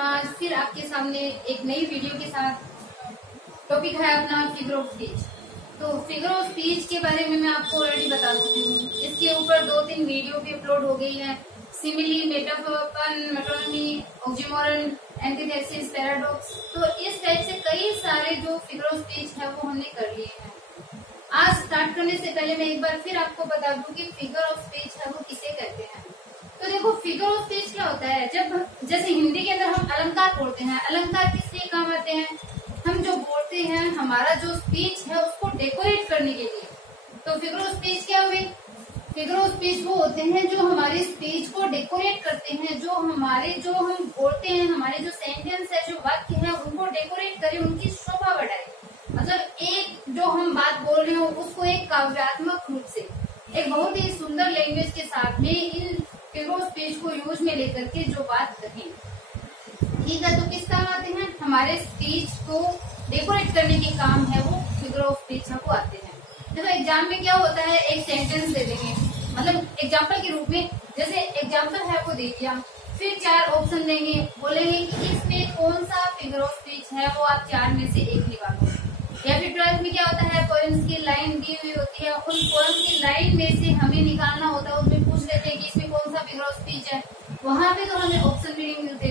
आज फिर आपके सामने एक नई वीडियो के साथ। टॉपिक है अपना फिगर ऑफ स्पीच। तो फिगर ऑफ स्पीच के बारे में मैं आपको ऑलरेडी बता चुकी हूँ। इसके ऊपर 2-3 वीडियो भी अपलोड हो गई है। Simile, metaphor, metonymy, oxymoron, antithesis, paradox. तो इस टाइप से कई सारे जो फिगर ऑफ स्पीच है वो हमने कर लिए हैं। आज स्टार्ट करने से पहले मैं एक बार फिर आपको बता दूं कि फिगर ऑफ स्पीच है वो किसे कहते हैं। तो देखो, फिगर ऑफ स्पीच क्या होता है, जब जैसे हिंदी के अंदर हम अलंकार बोलते हैं, अलंकार किस लिए काम आते हैं, हम जो बोलते हैं हमारा जो स्पीच है उसको डेकोरेट करने के लिए। तो फिगर ऑफ स्पीच क्या हुए, फिगर ऑफ स्पीच वो होते हैं जो हमारी स्पीच को डेकोरेट करते हैं, जो हम बोलते हैं, हमारे जो सेंटेंस है, जो वाक्य है उनको डेकोरेट करें, उनकी शोभा बढ़ाए। मतलब एक जो हम बात बोल रहे हो उसको एक काव्यात्मक रूप से, एक बहुत ही सुंदर लैंग्वेज के साथ में इन फिगर ऑफ स्पीच को यूज में लेकर के जो बात कहें, ठीक है। तो किस काम आते हैं, हमारे स्पीच को डेकोरेट करने के काम है वो फिगर ऑफ स्पीच को आते हैं। देखो एग्जाम में क्या होता है, एक सेंटेंस दे देंगे, मतलब एग्जाम्पल के रूप में, जैसे एग्जाम्पल है वो दे दिया, फिर 4 ऑप्शन देंगे, बोलेंगे कि इसमें कौन सा फिगर ऑफ स्पीच है वो आप 4 में से एक निकालो। या फिर 12th में क्या होता है, पोएम्स की लाइन दी हुई होती है, उन पोएम की लाइन में से हमें निकालना होता है, उसमें पूछ लेते हैं कि इसमें कौन सा फिगर ऑफ स्पीच है, वहां पे तो हमें ऑप्शन भी नहीं मिलते।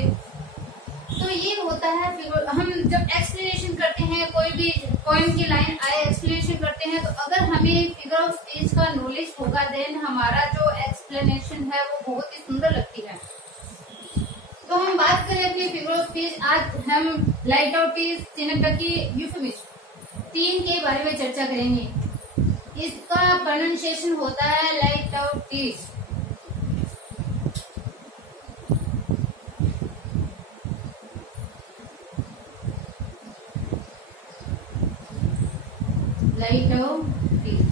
तो ये होता है फिगर। हम जब एक्सप्लेनेशन करते हैं, कोई भी पोएम की लाइन आए एक्सप्लेनेशन करते हैं, तो अगर हमें फिगर ऑफ स्पीच का नॉलेज होगा देन हमारा जो एक्सप्लेनेशन है वो बहुत ही सुंदर लगती है। तो हम बात करें अपनी फिगर ऑफ स्पीच, आज हम लाइट आउट टीज, सिनेक्टकी, यूफेमिज्म 3 के बारे में चर्चा करेंगे। इसका प्रोनाउंसिएशन होता है लाइट आउट टीज। लाइट आउट टीज,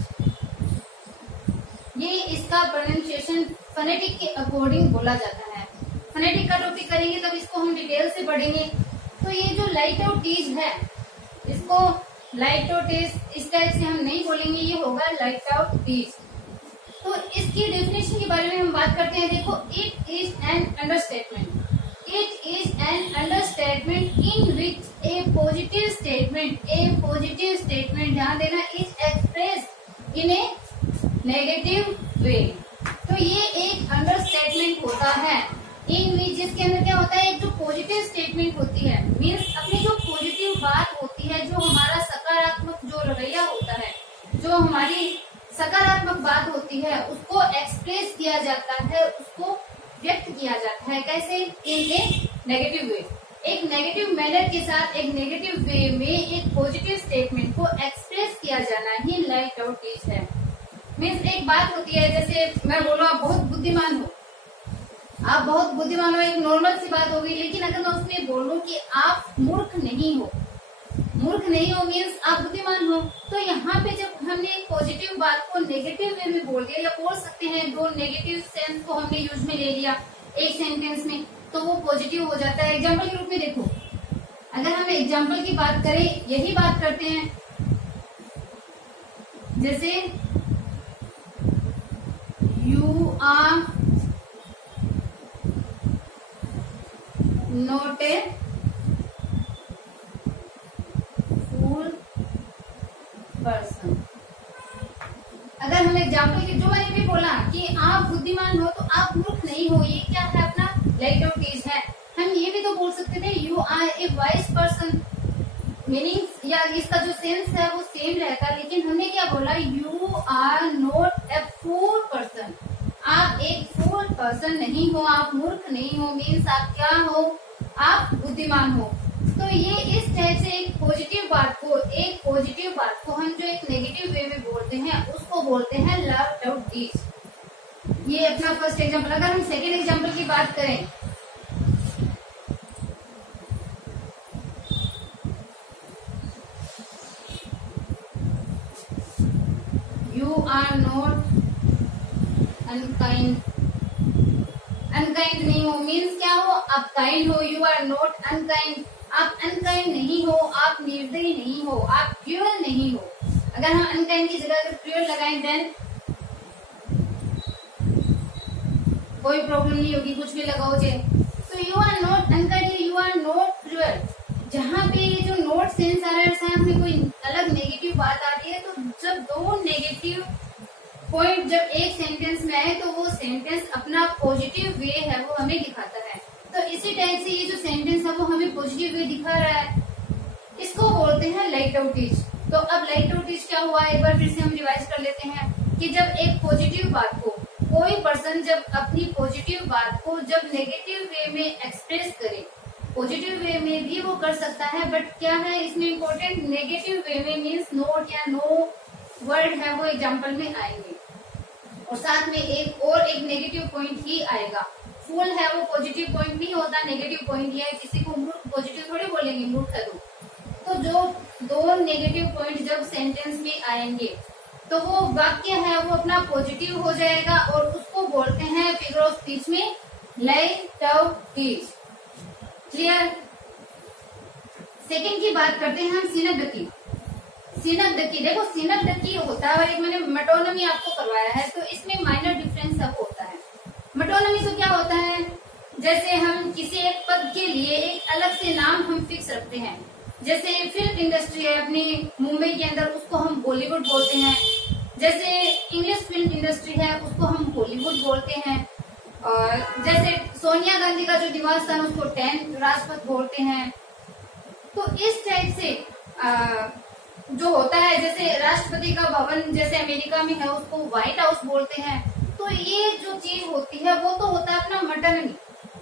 ये इसका प्रोनाउंसिएशन फोनेटिक के अकॉर्डिंग बोला जाता है। फोनेटिक का टॉपिक करेंगे तब इसको हम डिटेल से पढ़ेंगे। तो ये जो लाइट आउट टीज है, इसको लाइट आउट टीज इस टाइप से हम नहीं बोलेंगे, ये होगा लाइट आउट टीज। तो इसकी डेफिनेशन के बारे में हम बात करते हैं। देखो, it is an understatement, it is an understatement in which A positive statement, ध्यान देना, is expressed in A negative way. तो ये एक अंडरस्टेटमेंट होता है इन विच, जिसके अंदर क्या होता है, एक जो पॉजिटिव स्टेटमेंट होती है, मीन्स अपनी जो पॉजिटिव बात होती है, जो हमारा सकारात्मक जो रवैया होता है, जो हमारी सकारात्मक बात होती है, उसको एक्सप्रेस किया जाता है, उसको व्यक्त किया जाता है। कैसे, इन ए नेगेटिव वे, एक नेगेटिव मैनर के साथ, एक नेगेटिव वे में एक पॉजिटिव स्टेटमेंट को एक्सप्रेस किया जाना ही लाइट आउट टीज है। मीन्स एक बात होती है, जैसे मैं बोलूँ आप बहुत बुद्धिमान हो, आप बहुत बुद्धिमान हो, एक नॉर्मल सी बात होगी, लेकिन अगर मैं उसमें बोलूं कि आप मूर्ख नहीं हो, मूर्ख नहीं हो मीन्स आप बुद्धिमान हो, तो यहाँ पे जब हमने एक पॉजिटिव बात को नेगेटिव वे में बोल दिया, या बोल सकते हैं 2 नेगेटिव सेंस को हमने यूज में ले लिया एक सेंटेंस में, तो वो पॉजिटिव हो जाता है। एग्जाम्पल के रूप में देखो, अगर हम एग्जाम्पल की बात करें, यही बात करते हैं, जैसे you are not a fool person. अगर हम एग्जाम्पल के, जो मैंने भी बोला कि आप बुद्धिमान हो तो आप मूर्ख नहीं हो, ये क्या है, अपना लाइट आउट टीज है। हम ये भी तो बोल सकते थे, you are a wise person, meaning या इसका जो सेंस है वो सेम रहता, लेकिन हमने क्या बोला, you are not a fool person, आप एक फूल पर्सन नहीं हो, आप मूर्ख नहीं हो, मीन्स आप क्या हो, आप बुद्धिमान हो। तो ये इस टाइप से एक पॉजिटिव बात को हम जो एक नेगेटिव वे में बोलते हैं उसको बोलते हैं लाइट आउट टीज। ये अपना फर्स्ट एग्जांपल। अगर हम सेकेंड एग्जांपल की बात करें, you are not unkind, unkind नहीं हो मीन्स क्या हो, आप काइंड हो, यू आर नॉट अनकाइंड, आप अनकाइंड नहीं हो, आप निर्दयी नहीं हो, आप क्रूअल नहीं हो। अगर हम अनकाइंड की जगह अगर क्रूअल लगाएं देन कोई प्रॉब्लम नहीं होगी, कुछ भी लगाओ जे। तो you are not unkind, you are not cruel, जहाँ पे ये जो नोट सेंस आ रहा है साथ में कोई अलग नेगेटिव बात आ रही है, तो जब दो नेगेटिव पॉइंट जब एक सेंटेंस में आए तो वो सेंटेंस अपना पॉजिटिव वे है वो हमें दिखाता है। तो इसी टाइप से ये जो सेंटेंस है वो हमें पॉजिटिव वे दिखा रहा है, इसको बोलते हैं लाइट आउटेज। तो अब लाइट आउटेज क्या हुआ, एक बार फिर से हम रिवाइज कर लेते हैं कि जब एक पॉजिटिव बात को कोई पर्सन जब अपनी पॉजिटिव बात को जब नेगेटिव वे में एक्सप्रेस करे, पॉजिटिव वे में भी वो कर सकता है, बट क्या है इसमें इम्पोर्टेंट, नेगेटिव वे में मीन्स नोट या नो वर्ड है वो एग्जाम्पल में आएंगे, और साथ में एक नेगेटिव पॉइंट ही आएगा। फुल है वो पॉजिटिव पॉइंट नहीं होता, नेगेटिव पॉइंट ही है। किसी को मूर्ख पॉजिटिव थोड़ी बोलेंगे, मूर्ख है तो जो दो नेगेटिव पॉइंट जब सेंटेंस में आएंगे तो वो वाक्य है वो अपना पॉजिटिव हो जाएगा, और उसको बोलते हैं फिगर ऑफ स्पीच में लाइट आउटेज। क्लियर। सेकंड की बात करते हैं हम सिनोक्टिव। सिनोक्टिव देखो, सिनोक्टिव होता है और एक मैंने मेटोनिमी आपको करवाया है, तो इसमें माइनर डिफरेंस सब होता है। मेटोनिमी से क्या होता है, जैसे हम किसी एक पद के लिए एक अलग से नाम हम फिक्स रखते हैं, जैसे फिल्म इंडस्ट्री है अपनी मुंबई के अंदर, उसको हम बॉलीवुड बोलते हैं। जैसे इंग्लिश फिल्म इंडस्ट्री है उसको हम बॉलीवुड बोलते हैं। और जैसे सोनिया गांधी का जो निवास स्थान उसको 10th राजपथ बोलते हैं। तो इस टाइप से जो होता है, जैसे राष्ट्रपति का भवन जैसे अमेरिका में है उसको व्हाइट हाउस बोलते हैं। तो ये जो चीज होती है वो तो होता है अपना मेटोनिमी।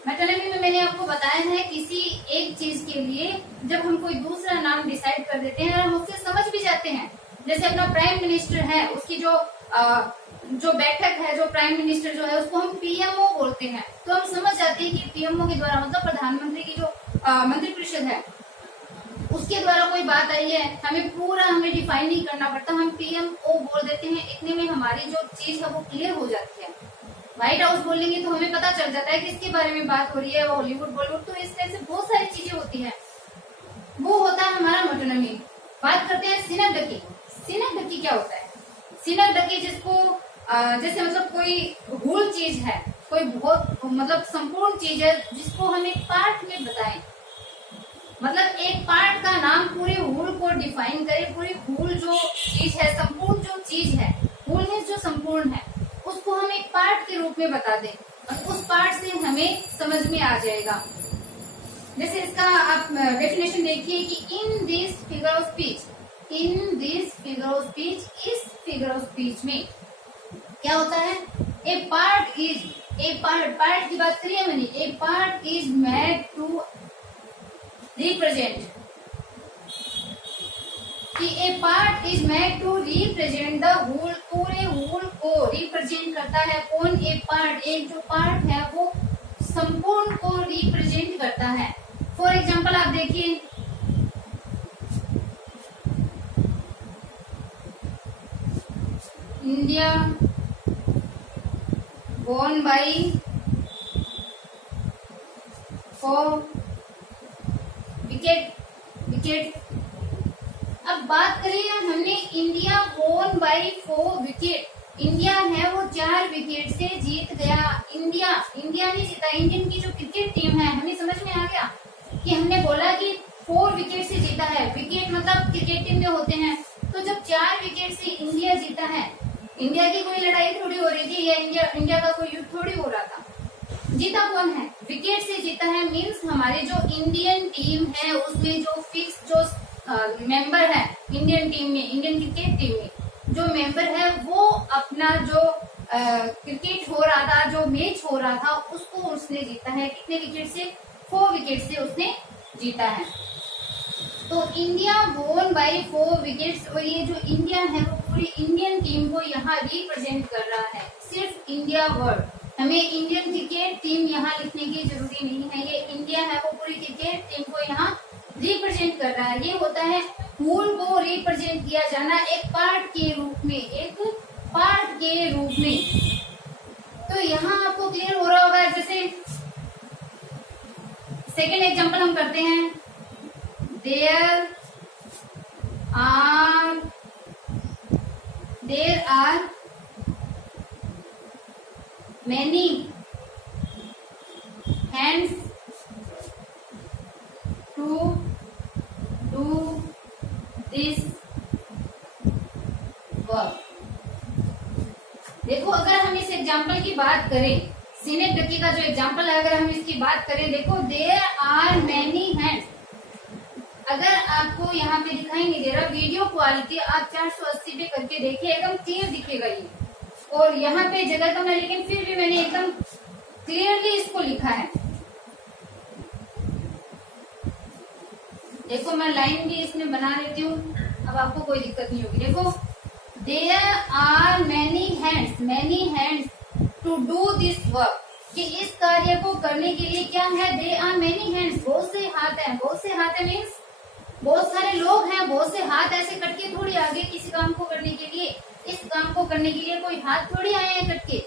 मेटोनिमी में मैंने आपको बताया है किसी एक चीज के लिए जब हम कोई दूसरा नाम डिसाइड कर देते हैं और हम उससे समझ भी जाते हैं, जैसे अपना प्राइम मिनिस्टर है उसकी जो बैठक है, जो प्राइम मिनिस्टर जो है उसको हम पीएमओ बोलते हैं, तो हम समझ जाते हैं कि पीएमओ के द्वारा मतलब प्रधानमंत्री की जो मंत्रिपरिषद है उसके द्वारा कोई बात आई है, हमें डिफाइन नहीं करना पड़ता, हम पीएमओ बोल देते हैं। इतने में हमारी जो चीज है वो क्लियर हो जाती है। व्हाइट हाउस बोलेंगे तो हमें पता चल जाता है किसके बारे में बात हो रही है, हॉलीवुड बॉलीवुड, तो इस तरह से बहुत सारी चीजें होती है। वो होता है हमारा मेटोनिमी। बात करते हैं सिनोक्टिव। सिनोक्टिव क्या होता है? सिनोक्टिव जिसको जैसे मतलब कोई होल चीज है, कोई बहुत मतलब संपूर्ण चीज है जिसको हम एक पार्ट में बताएं, मतलब एक पार्ट का नाम पूरे होल को डिफाइन करे। पूरी होल जो चीज है, संपूर्ण जो चीज है, होलनेस जो संपूर्ण है, उसको हम एक पार्ट के रूप में बता दें और उस पार्ट से हमें समझ में आ जाएगा। जैसे इसका आप डेफिनेशन देखिए कि in this figure of speech, in this figure of speech, इस फिगर ऑफ स्पीच में क्या होता है, a part is, a part की बात करिए मैंने, a part is made to represent, कि a part is made to represent the whole, पूरे होल को रिप्रेजेंट करता है कौन? ए पार्ट, एक जो पार्ट है वो संपूर्ण को रिप्रेजेंट करता है। फॉर एग्जाम्पल आप देखिए, इंडिया won by 4 विकेट। अब बात करें हमने India won by 4 wicket, India है वो 4 विकेट से जीत गया। इंडिया नहीं जीता, इंडियन की जो क्रिकेट टीम है, हमें समझ में आ गया कि हमने बोला कि 4 विकेट से जीता है। विकेट मतलब क्रिकेट टीम में होते हैं, तो जब 4 विकेट से इंडिया जीता है, इंडिया की कोई लड़ाई थोड़ी हो रही थी या इंडिया का कोई युद्ध थोड़ी हो रहा था, जीता कौन है? विकेट से जीता है। मींस हमारी जो इंडियन टीम है उसमें जो फिक्स जो मेंबर है इंडियन टीम में, इंडियन क्रिकेट टीम में जो मेंबर है वो अपना जो क्रिकेट हो रहा था, जो मैच हो रहा था, उसको उसने जीता है। कितने विकेट से? 4 विकेट से उसने जीता है। तो इंडिया won by 4 विकेट्स, और ये जो इंडिया है वो पूरी इंडियन टीम को यहाँ रिप्रेजेंट कर रहा है। सिर्फ इंडिया वर्ड, हमें इंडियन क्रिकेट टीम यहाँ लिखने की जरूरी नहीं है, ये इंडिया है वो पूरी क्रिकेट टीम को यहाँ रिप्रेजेंट कर रहा है। ये होता है होल को रिप्रेजेंट किया जाना एक पार्ट के रूप में, एक पार्ट के रूप में। तो यहाँ आपको क्लियर हो रहा होगा। जैसे सेकेंड एग्जाम्पल हम करते हैं, There are many hands बात करें, सीने डकी का जो एग्जाम्पल है, अगर हम इसकी बात करें, देखो देयर आर मैनी हैंड्स। अगर आपको यहाँ पे दिखाई नहीं दे रहा, वीडियो क्वालिटी आप 480 पे करके देखिए, एकदम क्लियर दिखेगा ये। और यहाँ पे जगह कम है, लेकिन फिर भी मैंने एकदम क्लियरली इसको लिखा है। देखो मैं लाइन भी इसमें बना लेती हूँ, अब आपको कोई दिक्कत नहीं होगी। देखो there are many hands to do this work, कि इस कार्य को करने के लिए क्या है, दे आर मैनी हैंड्स, बहुत से हाथ हैं। बहुत से हाथ है मीन्स बहुत सारे लोग हैं, बहुत से हाथ ऐसे कटके थोड़ी आगे किसी काम को करने के लिए, इस काम को करने के लिए कोई हाथ थोड़ी आए हैं कटके।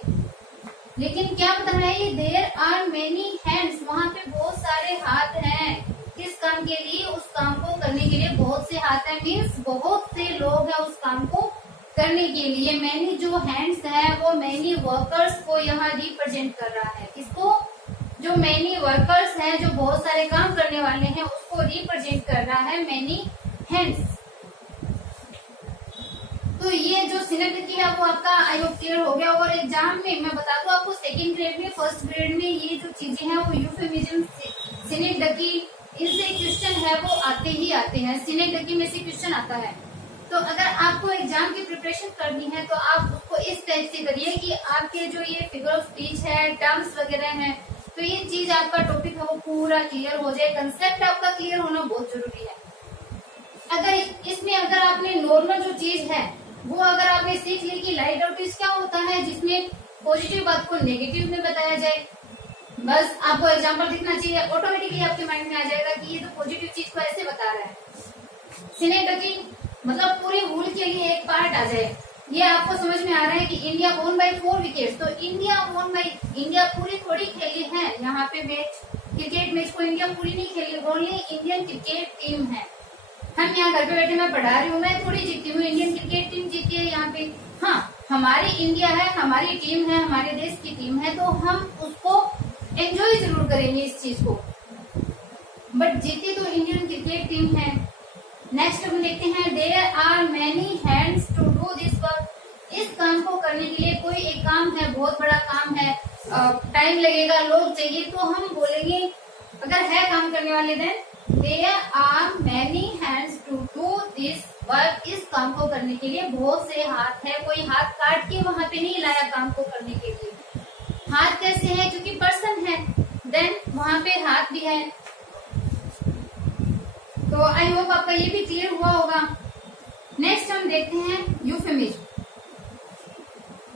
लेकिन क्या बता रहा है ये, देयर आर मेनी हैंड्स, वहां पे बहुत सारे हाथ हैं। किस काम के लिए, उस काम को करने के लिए बहुत से हाथ हैं, मीन्स बहुत से लोग हैं उस काम को करने के लिए। मैनी जो हैंड्स है वो मैनी वर्कर्स को यहाँ रिप्रेजेंट कर रहा है। किसको, जो मैनी वर्कर्स हैं, जो बहुत सारे काम करने वाले हैं, उसको रिप्रेजेंट कर रहा है मैनी हैंड्स। तो ये जो सिनेटकी है वो आपका आई होप क्लियर हो गया। और एग्जाम में मैं बता दूं आपको, सेकंड ग्रेड में, फर्स्ट ग्रेड में ये जो चीजें हैं वो यूफेमिज्म, सिनेटकी, इनसे क्वेश्चन है वो आते ही आते हैं। सिनेटकी में से क्वेश्चन आता है। तो अगर आपको एग्जाम की प्रिपरेशन करनी है तो आप उसको इस टाइप से करिए कि आपके जो ये फिगर ऑफ स्पीच है, टर्म्स वगैरह हैं, तो ये चीज आपका टॉपिक है वो पूरा क्लियर हो जाए। कंसेप्ट आपका क्लियर होना बहुत जरूरी है। अगर इसमें अगर आपने नॉर्मल जो चीज है वो अगर आपने सीख ली कि लाइट आउटेज क्या होता है, जिसमें पॉजिटिव बात को नेगेटिव में बताया जाए, बस आपको एग्जांपल दिखना चाहिए, ऑटोमेटिकली आपके माइंड में आ जाएगा कि ये तो पॉजिटिव चीज को ऐसे बता रहा है। सिनेटकी मतलब पूरी वूल के लिए एक पार्ट आ जाए। ये आपको समझ में आ रहा है कि इंडिया वॉन बाय 4 विकेट्स, तो इंडिया पूरी थोड़ी खेली है यहाँ पे मैच, क्रिकेट मैच को इंडिया पूरी नहीं खेली, ओनली इंडियन क्रिकेट टीम है। हम यहाँ घर पे बैठे मैं पढ़ा रही हूँ, मैं थोड़ी जीती हूँ, इंडियन क्रिकेट टीम जीती है यहाँ पे। हाँ, हमारी इंडिया है, हमारी टीम है, हमारे देश की टीम है, तो हम उसको एंजॉय जरूर करेंगे इस चीज को, बट जीती तो इंडियन क्रिकेट टीम है। नेक्स्ट हम देखते हैं, there are many hands to do this work. इस काम को करने के लिए कोई एक काम है, बहुत बड़ा काम है, टाइम लगेगा, लोग चाहिए, तो हम बोलेंगे अगर है काम करने वाले, then there are many hands to do this work. इस काम को करने के लिए बहुत से हाथ है, कोई हाथ काट के वहां पे नहीं लाया काम को करने के लिए। हाथ कैसे है, क्योंकि पर्सन है, देन वहां पे हाथ भी है। तो आई होप आपका ये भी क्लियर हुआ होगा। नेक्स्ट हम देखते हैं यूफेमिज्म।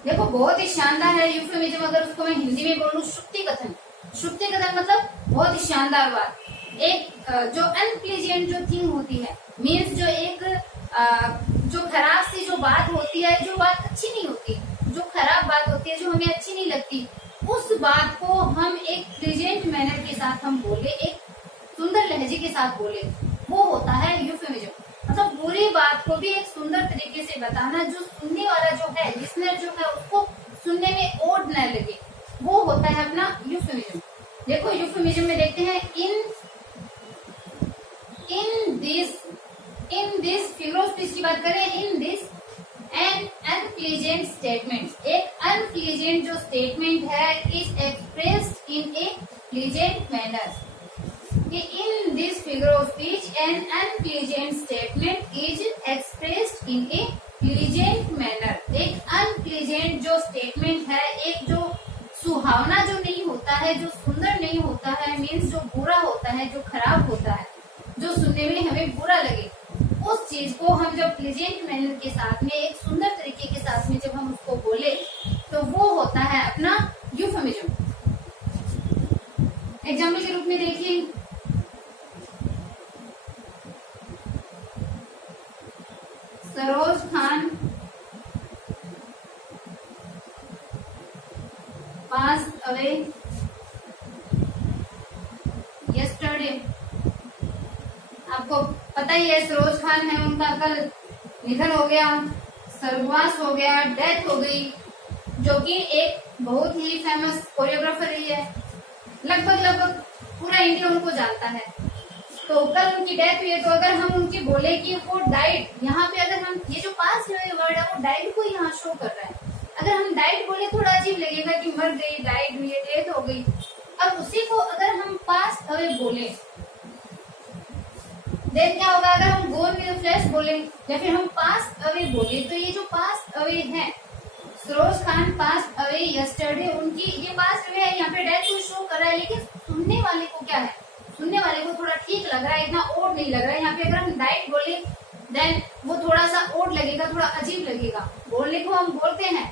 देखो बहुत ही शानदार है यूफेमिज्म, अगर उसको मैं हिंदी में बोलूं, शुक्ति कथन। शुक्ति कथन मतलब बहुत ही शानदार बात। एक जो अनप्लीजेंट जो थिंग होती है, मीन्स जो एक जो खराब सी जो बात होती है, जो बात अच्छी नहीं होती, जो खराब बात होती है, जो हमें अच्छी नहीं लगती, उस बात को हम एक प्लीजेंट मैनर के साथ हम बोले, एक सुंदर लहजे के साथ बोले, वो होता है यूफेमिज्म। मतलब बुरी बात को भी एक सुंदर तरीके से बताना, जो सुनने वाला जो है, लिसनर जो है, उसको सुनने में ओड न लगे, वो होता है अपना यूफेमिज्म। देखो यूफेमिज्म में देखते हैं, in this figure of speech की बात करें, in this an unpleasant statement, एक अनप्लीजेंट जो स्टेटमेंट है is expressed in a pleasant manner. In this figure of speech, an unpleasant statement is expressed in a pleasant manner. एक unpleasant जो statement है, एक जो सुहावना जो नहीं होता है, जो सुंदर नहीं होता है, मीन्स जो बुरा होता है, जो खराब होता है, जो सुनने में हमें बुरा लगे, उस चीज को हम जब प्लीजेंट मैनर के साथ में, एक सुंदर तरीके के साथ में जब हम उसको बोले, तो वो होता है अपना यूफेमिज्म। एग्जाम्पल के रूप में देखिए, Saroj Khan passed away yesterday। आपको पता ही है सरोज खान है, उनका कल निधन हो गया, स्वर्गवास हो गया, डेथ हो गई, जो कि एक बहुत ही फेमस कोरियोग्राफर रही है। लगभग पूरा इंडिया उनको जानता है। तो कल उनकी डेथ हुई है, तो अगर हम उनकी बोले कि वो डाइड, यहाँ पे अगर हम ये जो पास वर्ड है वो डाइड को यहाँ शो कर रहा है। अगर हम डाइट बोले थोड़ा अजीब लगेगा कि मर गई, डाइट हुई, डेथ हो गई। अब उसी को अगर हम पास्ट अवे बोले देन क्या होगा? अगर हम गोन विद फ्लैश बोले या फिर हम पास्ट अवे बोले, तो ये जो पास्ट अवे है, Saroj Khan passed away yesterday, उनकी ये पास्ट अवे है, यहाँ पे डेथ को शो कर रहा है, लेकिन सुनने वाले को क्या है? सुनने वाले को थोड़ा ठीक लग रहा है, इतना ओड नहीं लग रहा है। यहाँ पे अगर हम डाइट बोले देन वो थोड़ा सा ओड लगेगा, थोड़ा अजीब लगेगा। बोलने को हम बोलते हैं,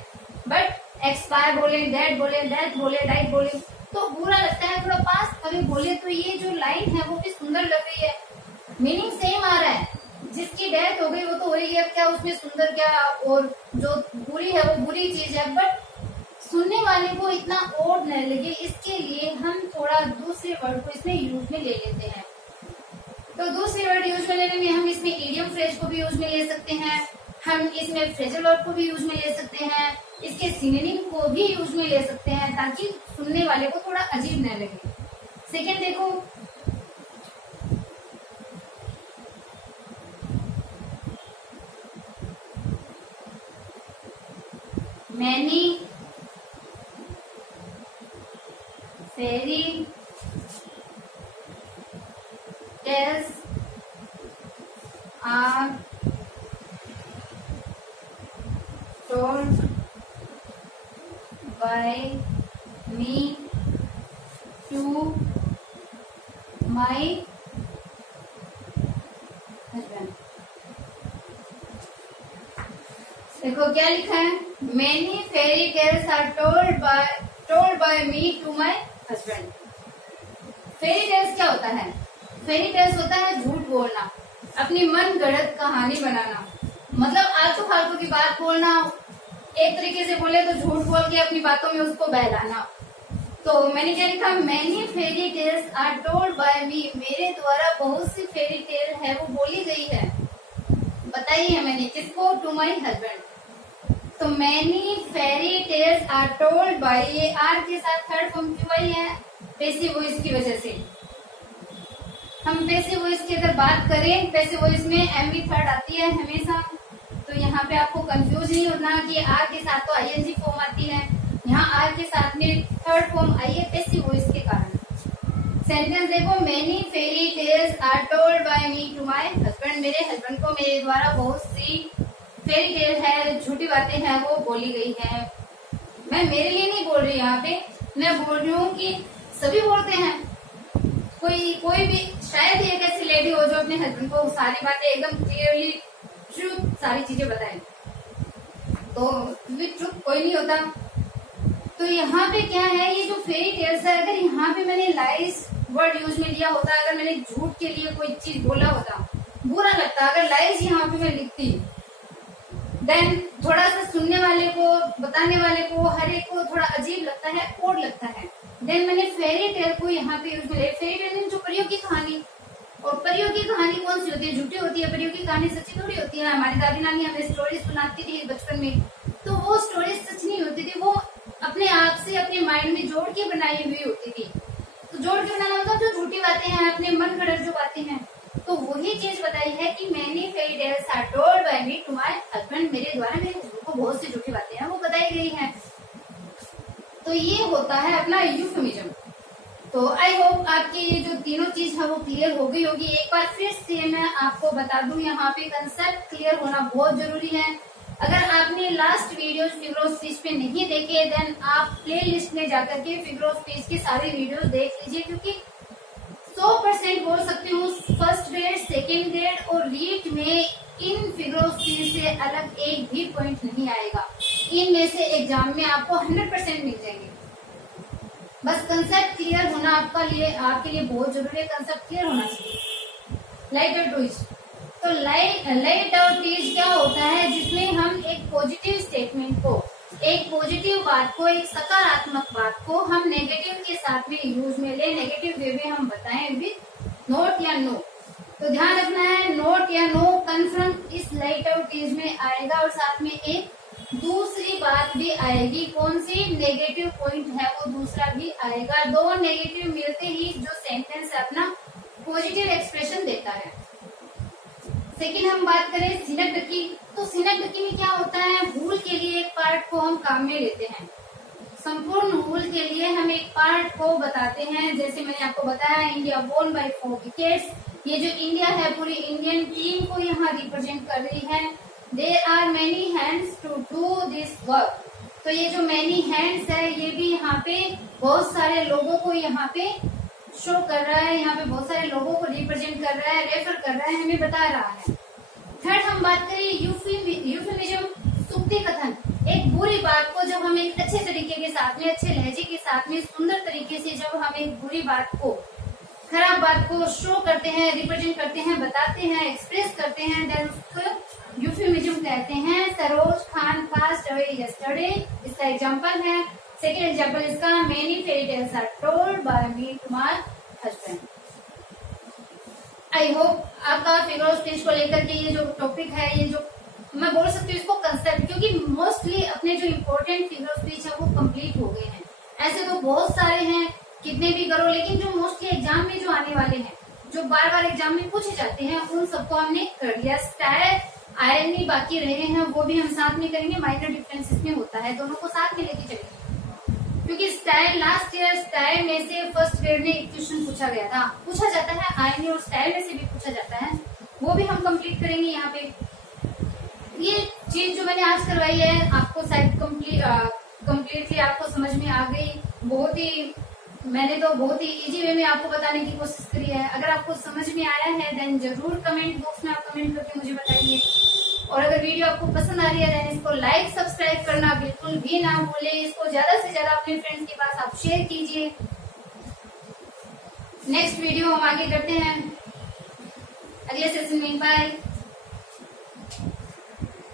बट एक्सपायर बोले, डेथ बोले, डेथ बोले, डाइट बोले तो बुरा लगता है। थोड़ा पास्ट अवे बोले तो ये जो लाइन है वो भी सुंदर लग रही है, मीनिंग सेम आ रहा है। जिसकी डेथ हो गई वो तो हो ही गया, क्या उसमें सुंदर क्या, और जो बुरी है वो बुरी चीज है, बट सुनने वाले को इतना ओड न लगे, इसके लिए हम थोड़ा दूसरे वर्ड को इसमें यूज में ले लेते हैं। तो दूसरे वर्ड यूज में लेने में हम इसमें इडियम फ्रेज को भी यूज में ले सकते हैं, हम इसमें फ्रेजल वर्ब को भी यूज में ले सकते हैं, इसके सिनोनिम को भी यूज में ले सकते हैं, ताकि सुनने वाले को थोड़ा अजीब न लगे। सेकेंड देखो, many fairy tales are told by me to my husband. देखो क्या लिखा है, many fairy tales are told by me to my husband. Fairy tales क्या होता है? फेरी टेल्स होता है झूठ बोलना, अपनी मन गढ़ंत कहानी बनाना, मतलब आलतू फालतू की बात बोलना, एक तरीके से बोले तो झूठ बोल के अपनी बातों में उसको बहलाना। तो मैंने क्या लिखा, many fairy tales are told by me, मेरे द्वारा बहुत सी फेरी टेल है वो बोली गई है, बताई है मैंने, किसको? To my husband. तो many fairy tales are told by, ये आर के साथ थर्ड फॉर्म क्यों आई है? पैसिव वॉइस की वजह से। हम पैसिव वॉइस की अगर बात करें, पैसिव वॉइस में एमवी थर्ड आती है हमेशा, तो यहाँ पे आपको कंफ्यूज नहीं होना कि आर के साथ तो आईएनजी फॉर्म आती है, यहाँ आर के साथ में थर्ड फॉर्म आई है पैसिव वॉइस के कारण। सेंटेंस देखो, many fairy tales are told by me to my husband, मेरे हस्बैंड को मेरे द्वारा बहुत सी फेरी टेल है, झूठी बातें हैं वो बोली गई है। मैं मेरे लिए नहीं बोल रही यहाँ पे, मैं बोल रही हूँ कि सभी बोलते हैं। कोई भी शायद एक ऐसी लेडी हो जो अपने हस्बैंड को सारी बातें एकदम क्लियरली ट्रूथ सारी चीजें बताए, तो ट्रूथ कोई नहीं होता। तो यहाँ पे क्या है, ये जो फेरी टेल्स है, अगर यहाँ पे मैंने लाइज वर्ड यूज में लिया होता, अगर मैंने झूठ के लिए कोई चीज बोला होता, बुरा लगता। अगर लाइज यहाँ पे मैं लिखती देन थोड़ा सा सुनने वाले को, बताने वाले को, हर एक को थोड़ा अजीब लगता है, ओड लगता है। देन मैंने फेरी टेल को यहाँ पे यूज में, फेरी टेल जो परियों की कहानी, और परियों की कहानी कौन सी होती है? झूठी होती है। परियों की कहानी सच्ची थोड़ी होती है। हमारी दादी नानी हमें स्टोरी सुनाती थी बचपन में, तो वो स्टोरी सच नहीं होती थी, वो अपने आप से अपने माइंड में जोड़ के बनाई हुई होती थी। तो जोड़ के बनाना मतलब जो झूठी बातें हैं, अपने मन गढ़ंत जो बातें हैं, तो वही चीज बताई है कि many fairy tales are told by me to my husband, मेरे द्वारा मेरे हस्बैंड को बहुत सी झूठी बातें हैं वो बताई गई हैं। तो ये होता है अपना यूफेमिज्म। तो आई होप आपकी ये जो तीनों चीज है वो क्लियर हो गई होगी। एक बार फिर से मैं आपको बता दूं, यहाँ पे कंसेप्ट क्लियर होना बहुत जरूरी है। अगर आपने last video figure of speech पे नहीं देखे, देन आप प्ले लिस्ट में जाकर के फिगर ऑफ स्पीच की सारी वीडियोस देख लीजिए, क्योंकि 100% बोल सकती हूँ फर्स्ट ग्रेड, सेकेंड ग्रेड और रीट में इन फिगर ऑफ स्पीच से अलग एक भी पॉइंट नहीं आएगा। इनमें से एग्जाम में आपको 100% मिल जाएंगे। बस कंसेप्ट क्लियर होना आपके लिए बहुत जरूरी है। कंसेप्ट क्लियर होना चाहिए। लाइट और ट्विस्ट, तो लाइट और ट्विस्ट क्या होता है, जिसमें हम एक पॉजिटिव स्टेटमेंट को, एक पॉजिटिव बात को, एक सकारात्मक बात को हम नेगेटिव के साथ में यूज में ले, नेगेटिव वे में हम बताएं विद नोट या नो। तो ध्यान रखना है, नोट या नो कन्फर्म इस लाइट और ट्विस्ट में आएगा, और साथ में एक दूसरी बात भी आएगी। कौन सी? नेगेटिव पॉइंट है वो दूसरा भी आएगा। दो नेगेटिव मिलते ही जो सेंटेंस है अपना पॉजिटिव एक्सप्रेशन देता है। सेकेंड हम बात करें सिनेक्ट की, तो सिनेक्ट में क्या होता है, वूल के लिए एक पार्ट को हम काम में लेते हैं, संपूर्ण वूल के लिए हम एक पार्ट को बताते हैं। जैसे मैंने आपको बताया इंडिया वोन बाय 4 विकेट्स, ये जो इंडिया है पूरी इंडियन टीम को यहाँ रिप्रेजेंट कर रही है। There are many hands to do this work, तो ये जो मेनी हैंड्स है ये भी यहाँ पे बहुत सारे लोगों को यहाँ पे शो कर रहा है, यहाँ पे बहुत सारे लोगों को रिप्रेजेंट कर रहा है, रेफर कर रहा है, हमें बता रहा है। थर्ड हम बात करें यूफेमिज्म, सूक्ति कथन, एक बुरी बात को जब हम एक अच्छे तरीके के साथ में, अच्छे लहजे के साथ में, सुंदर तरीके से जब हम एक बुरी बात को, खराब बात को शो करते हैं, रिप्रेजेंट करते हैं, बताते हैं, एक्सप्रेस करते हैं, देन उसको यूफेमिज्म कहते हैं। Saroj Khan passed away yesterday, इसका एग्जांपल है। सेकेंड एग्जांपल इसका, many fairy tales are told by me to my husband. I hope आपका फिगर ऑफ स्पीच को लेकर के ये जो टॉपिक है, ये जो मैं बोल सकती हूँ इसको कंसेप्ट, क्योंकि मोस्टली अपने जो इम्पोर्टेंट फिगर ऑफ स्पीच है वो कंप्लीट हो गए हैं। ऐसे तो बहुत सारे हैं, कितने भी करो, लेकिन जो मोस्टली एग्जाम में जो आने वाले हैं, जो बार बार एग्जाम में पूछे जाते हैं, उन सबको हमने कर लिया। स्टाइल आयरनी बाकी रहे हैं, वो भी हम साथ में करेंगे। माइनर डिफरेंस इसमें होता है, दोनों को साथ में लेके चलेंगे, क्योंकि स्टाइल लास्ट ईयर स्टाइल में से फर्स्ट ग्रेड में एक क्वेश्चन पूछा गया था, पूछा जाता है, आयरनी और स्टाइल में से भी पूछा जाता है, वो भी हम कंप्लीट करेंगे। यहाँ पे ये चीज जो मैंने आज करवाई है आपको शायद कम्प्लीटली आपको समझ में आ गई। मैंने तो बहुत ही इजी वे में आपको बताने की कोशिश करी है। अगर आपको समझ में आया है देन जरूर कमेंट बॉक्स में आप कमेंट करके मुझे बताइए। और अगर वीडियो आपको पसंद आ रही है देन इसको लाइक सब्सक्राइब करना बिल्कुल भी ना भूलें। इसको ज्यादा से ज्यादा अपने फ्रेंड्स के पास आप शेयर कीजिए। नेक्स्ट वीडियो हम आगे करते हैं अगले सेशन में। बाय।